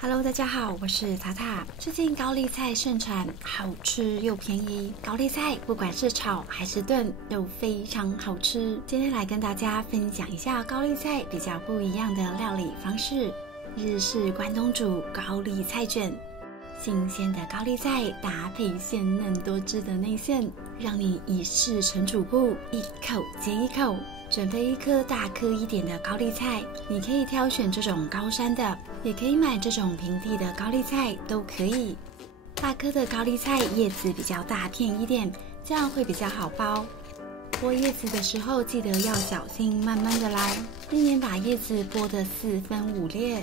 Hello， 大家好，我是塔塔。最近高丽菜盛产，好吃又便宜。高丽菜不管是炒还是炖，都非常好吃。今天来跟大家分享一下高丽菜比较不一样的料理方式——日式关东煮高丽菜卷。新鲜的高丽菜搭配鲜嫩多汁的内馅，让你一试成主顾，一口接一口。准备一颗大颗一点的高丽菜，你可以挑选这种高山的，也可以买这种平地的高丽菜，都可以。大颗的高丽菜叶子比较大片一点，这样会比较好剥。剥叶子的时候记得要小心，慢慢的来，避免把叶子剥得四分五裂。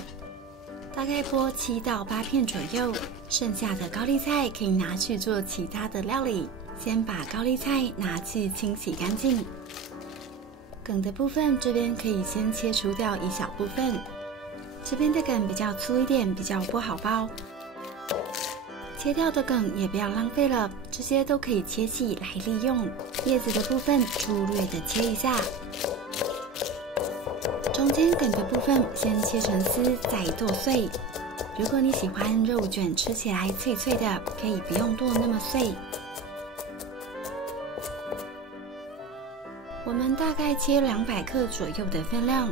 大概剥7到8片左右，剩下的高丽菜可以拿去做其他的料理。先把高丽菜拿去清洗干净。梗的部分这边可以先切除掉一小部分，这边的梗比较粗一点，比较不好剥。切掉的梗也不要浪费了，这些都可以切细来利用。叶子的部分粗略的切一下，中间梗的部分先切成丝，再剁碎。如果你喜欢肉卷吃起来脆脆的，可以不用剁那么碎。我们大概切200克左右的分量，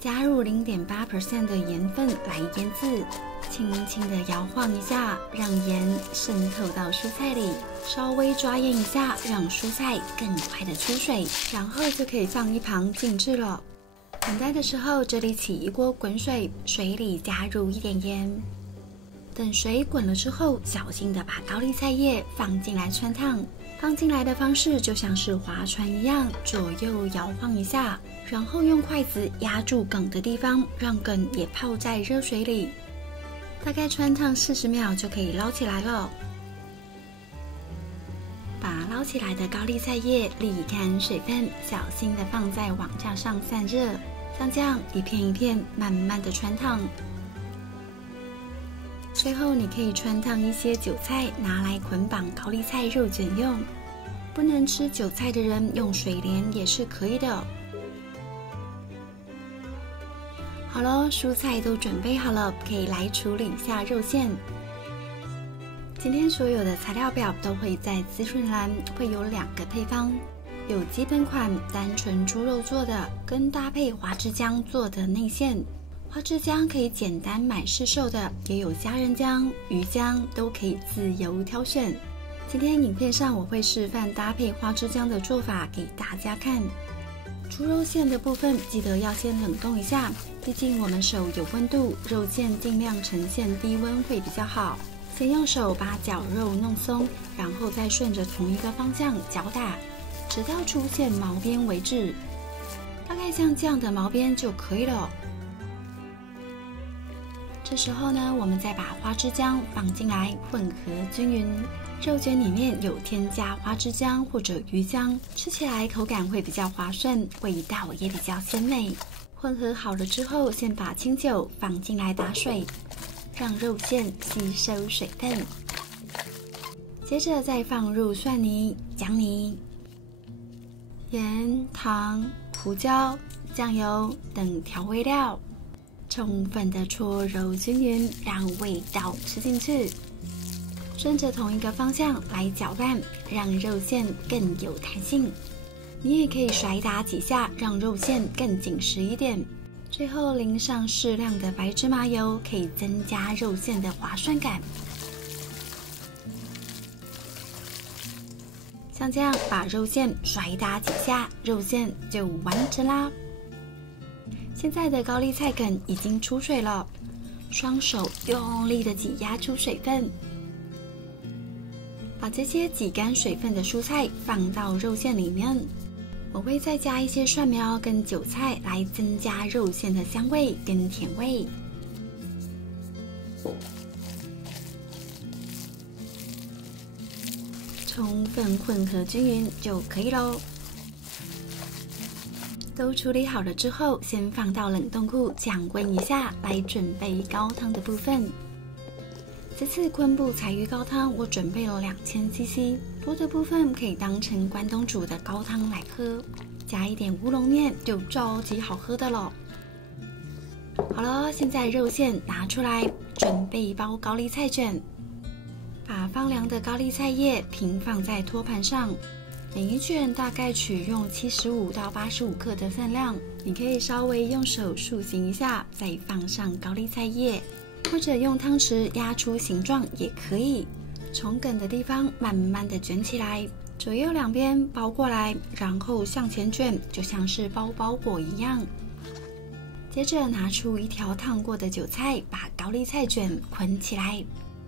加入0.8% 的盐分来腌制，轻轻的摇晃一下，让盐渗透到蔬菜里，稍微抓腌一下，让蔬菜更快的出水，然后就可以放一旁静置了。等待的时候，这里起一锅滚水，水里加入一点盐。等水滚了之后，小心的把高丽菜叶放进来汆烫。放进来的方式就像是划船一样，左右摇晃一下，然后用筷子压住梗的地方，让梗也泡在热水里。大概汆烫40秒就可以捞起来了。把捞起来的高丽菜叶沥干水分，小心的放在网架上散热，像这样一片一片慢慢的汆烫。最后你可以汆烫一些韭菜，拿来捆绑高丽菜肉卷用。不能吃韭菜的人用水莲也是可以的。好了，蔬菜都准备好了，可以来处理一下肉馅。今天所有的材料表都会在资讯栏，会有2个配方，有基本款单纯猪肉做的，跟搭配花枝姜做的内馅。花枝姜可以简单买市售的，也有虾仁姜、鱼姜，都可以自由挑选。今天影片上我会示范搭配花枝姜的做法给大家看。猪肉馅的部分记得要先冷冻一下，毕竟我们手有温度，肉馅尽量呈现低温会比较好。先用手把绞肉弄松，然后再顺着同一个方向搅打，直到出现毛边为止。大概像这样的毛边就可以了。这时候呢，我们再把花枝姜放进来，混合均匀。肉卷里面有添加花枝姜或者鱼姜，吃起来口感会比较滑顺，味道也比较鲜美。混合好了之后，先把清酒放进来打水，让肉馅吸收水分。接着再放入蒜泥、姜泥、盐、糖、胡椒、酱油等调味料，充分的搓揉均匀，让味道吃进去。顺着同一个方向来搅拌，让肉馅更有弹性。你也可以甩打几下，让肉馅更紧实一点。最后淋上适量的白芝麻油，可以增加肉馅的滑顺感。像这样把肉馅甩打几下，肉馅就完成啦。现在的高丽菜梗已经出水了，双手用力的挤压出水分。把这些挤干水分的蔬菜放到肉馅里面，我会再加一些蒜苗跟韭菜来增加肉馅的香味跟甜味。充分混合均匀就可以咯。都处理好了之后，先放到冷冻库降温一下，来准备高汤的部分。这次昆布柴鱼高汤我准备了2000cc， 多的部分可以当成关东煮的高汤来喝，加一点乌龙面就超级好喝的了。好了，现在肉馅拿出来，准备包高丽菜卷。把放凉的高丽菜叶平放在托盘上，每一卷大概取用75到85克的分量。你可以稍微用手塑形一下，再放上高丽菜叶，或者用汤匙压出形状也可以。从梗的地方慢慢的卷起来，左右两边包过来，然后向前卷，就像是包包裹一样。接着拿出一条烫过的韭菜，把高丽菜卷捆起来。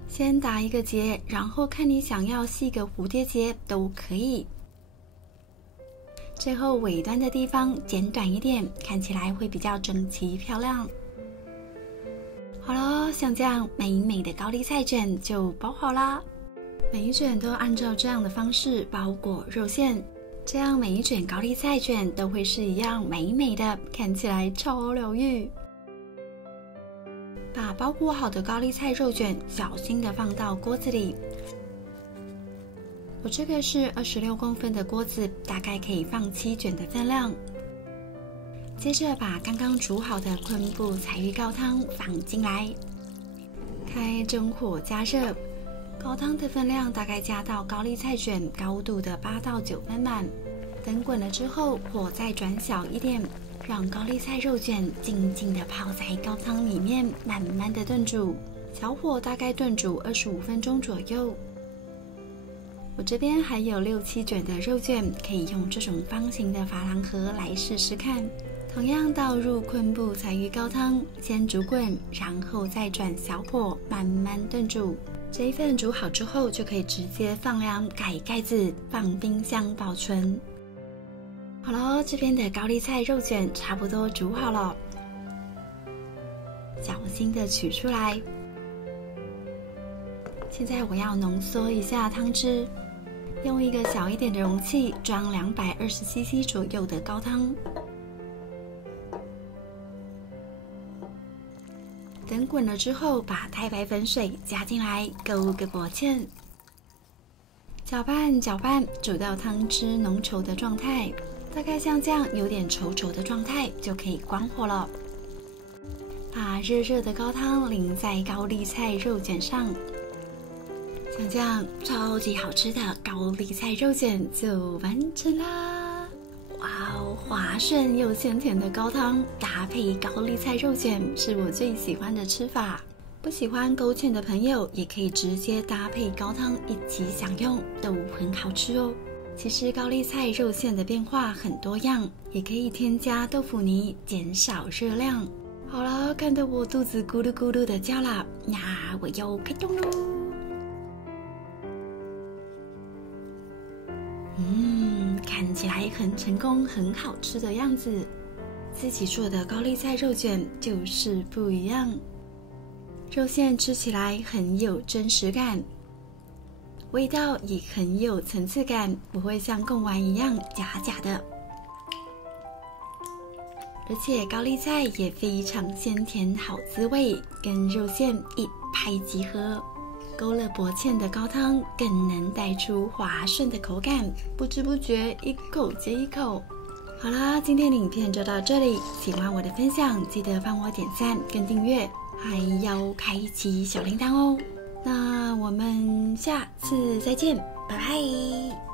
先打一个结，然后看你想要系个蝴蝶结都可以。最后尾端的地方剪短一点，看起来会比较整齐漂亮。好了，像这样美美的高丽菜卷就包好啦。每一卷都按照这样的方式包裹肉馅，这样每一卷高丽菜卷都会是一样美美的，看起来超疗愈。把包裹好的高丽菜肉卷小心的放到锅子里。我这个是26公分的锅子，大概可以放7卷的分量。接着把刚刚煮好的昆布彩玉高汤放进来，开中火加热。高汤的分量大概加到高丽菜卷高度的8到9分满。等滚了之后，火再转小一点，让高丽菜肉卷静静地泡在高汤里面，慢慢的炖煮，小火大概炖煮25分钟左右。我这边还有6、7卷的肉卷，可以用这种方形的珐琅盒来试试看。同样倒入昆布彩鱼高汤，先煮滚，然后再转小火慢慢炖煮。这一份煮好之后，就可以直接放凉，盖盖子，放冰箱保存。好了，这边的高丽菜肉卷差不多煮好了，小心的取出来。现在我要浓缩一下汤汁，用一个小一点的容器装220cc 左右的高汤。等滚了之后，把太白粉水加进来，勾个薄芡，搅拌搅拌，煮到汤汁浓稠的状态，大概像这样有点稠稠的状态就可以关火了。把热热的高汤淋在高丽菜肉卷上，像这样超级好吃的高丽菜肉卷就完成啦！哇哦，滑顺又鲜甜的高汤搭配高丽菜肉卷是我最喜欢的吃法。不喜欢勾芡的朋友也可以直接搭配高汤一起享用，都很好吃哦。其实高丽菜肉馅的变化很多样，也可以添加豆腐泥，减少热量。好了，看得我肚子咕噜咕噜的叫了，那我又开动喽。看起来很成功，很好吃的样子。自己做的高丽菜肉卷就是不一样，肉馅吃起来很有真实感，味道也很有层次感，不会像贡丸一样假假的。而且高丽菜也非常鲜甜好滋味，跟肉馅一拍即合。勾了薄芡的高汤更能带出滑顺的口感，不知不觉一口接一口。好啦，今天的影片就到这里，喜欢我的分享记得帮我点赞跟订阅，还要开启小铃铛哦。那我们下次再见，拜拜。